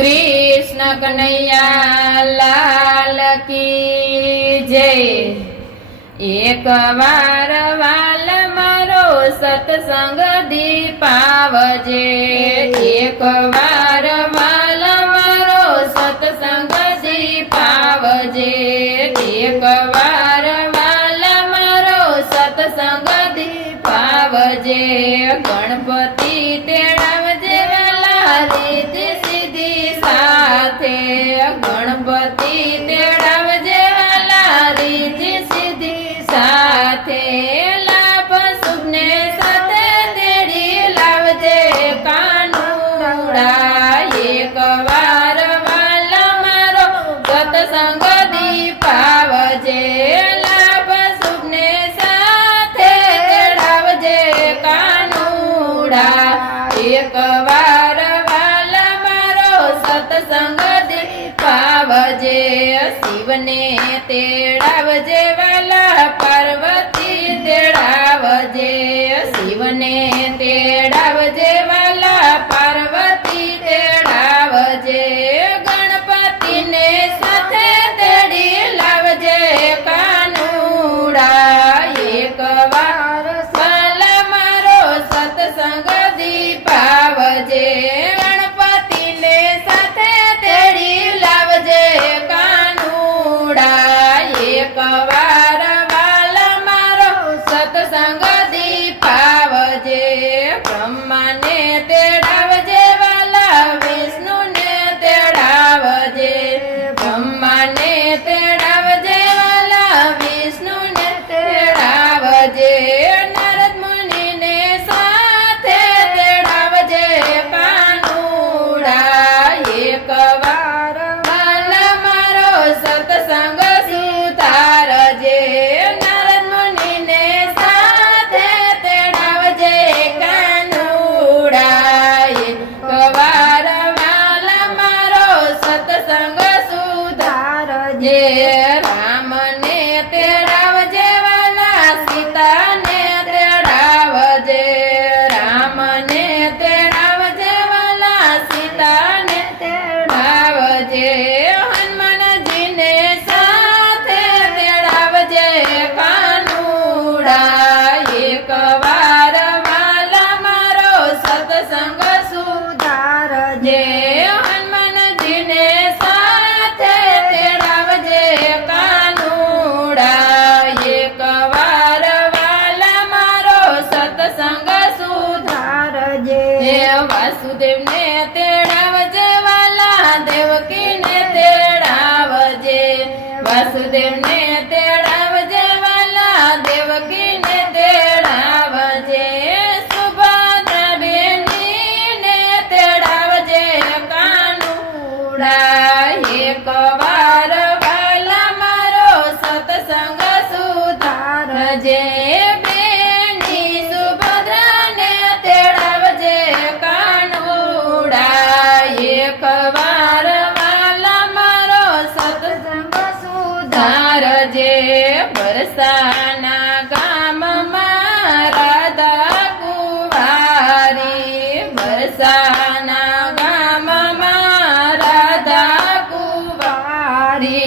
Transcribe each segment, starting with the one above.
कृष्ण कन्हैया लाल की जय। एक वार वाल मारो सत्संग दीपावजे। एक वार वाल मारो सत्संग दीपावजे। एक वार वाल मारो सत्संग दीपावजे। गणपति तेड़ावजे वाला रिद्धि सिद्धि साथे। गणपति तेड़ावजे वाला रिद्धि सिद्धि साथे। लाभ सुखने साथे तेड़ी लावजे कानूड़ा। एक वार वाला मारो सत्संग दीपावजे। लाभ सुखने साथे तेड़ावजे कानूड़ा। एक वार वाला मारो सत्संग दीपावजे। शिवने तेड़ावजे वाला पार्वती तेड़ावजे। शिवने तेड़ावजे वाला पार्वती तेड़ावजे। गणपति ने साथे तेड़ी लावजे कानूड़ा। एक वार वाला मारो सत्संग दीपावजे। गणपति ने साथे तेड़ी लावजे कानूड़ा। एक वार वाला मारो सत्संग दीपावजे। ब्रह्मा ने तेड़ावजे वाला विष्णु ने तेड़ावजे। ब्रह्मा ने तेड़ावजे वाला विष्णु ने तेड़ावजे। नारद मुनि ने साथे तेड़ावजे कानूड़ा। एक वार वाला मारो सत्संग सुतारजे। नारद मुनि ने साथे तेड़ावजे कानूड़ा। एक वार वाला मारो सत्संग सुधारजे। राम ने तेड़ावजे वाला सीता ने तेड़ावजे। राम ने तेड़ावजे वाला सीता ने तेड़ावजे। हनुमान जी ने साथे तेड़ावजे कानूड़ा। एक वार वाला मारो सत्संग सुधारजे। हनुमान जी ने साथे तेड़ावजे कानूड़ा। एक वार वाला मारो सत्संग सुधारजे। वासुदेव ने तेड़ावजे वाला देवकी ने तेड़ावजे। वासुदेव ने तेड़ावजे वाला देवकी ने तेड़ावजे। सुभद्रा बेनी ने तेड़ावजे कानूड़ा। एक वार वाला मारो सत्संग सुधारजे। बेनी सुभद्रा ने तेड़ावजे कानूड़ा। एक वार वाला मारो सत्संग सुधारजे। बरसाना गाम राधा कुवारी। बरसाना गाम राधा कुवारी।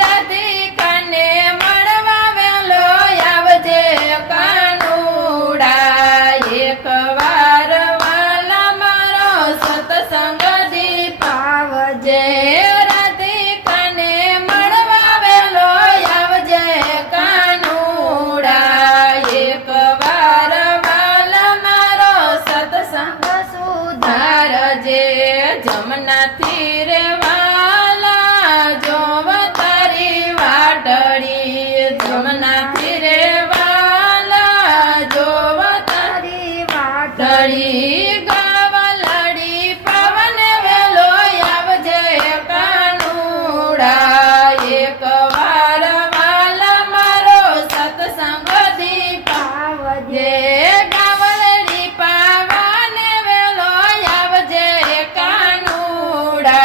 राधिका ने મળવા વેલો આવજે કાનૂડા। એક વાર વાલા મારો સત્સંગ દીપાવજે। રાધિકા ને મળવા વેલો આવજે કાનૂડા। એક વાર વાલા મારો સત્સંગ સુધારજે। જમના તીરે વાલા જોવ તારી વાટડી। જમના તીરે વાલા જોવ તારી વાટડી। ગાવલડી પવન વેલો આવજે કાનૂડા। એક વાર વાલા મારો સત્સંગ દીપાવજે। ગાવલડી પવન વેલો આવજે કાનૂડા।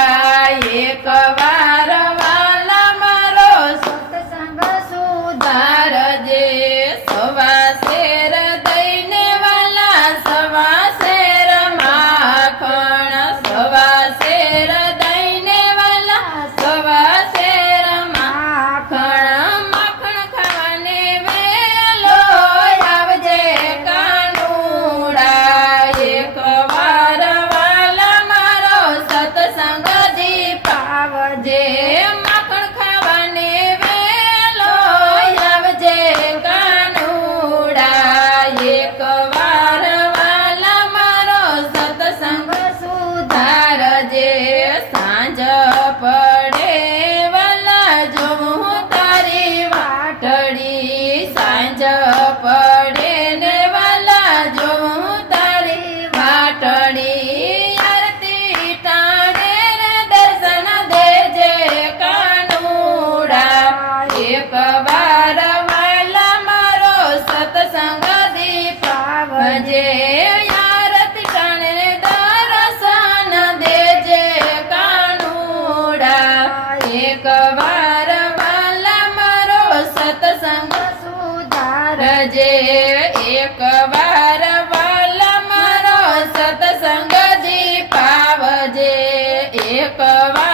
એક વાર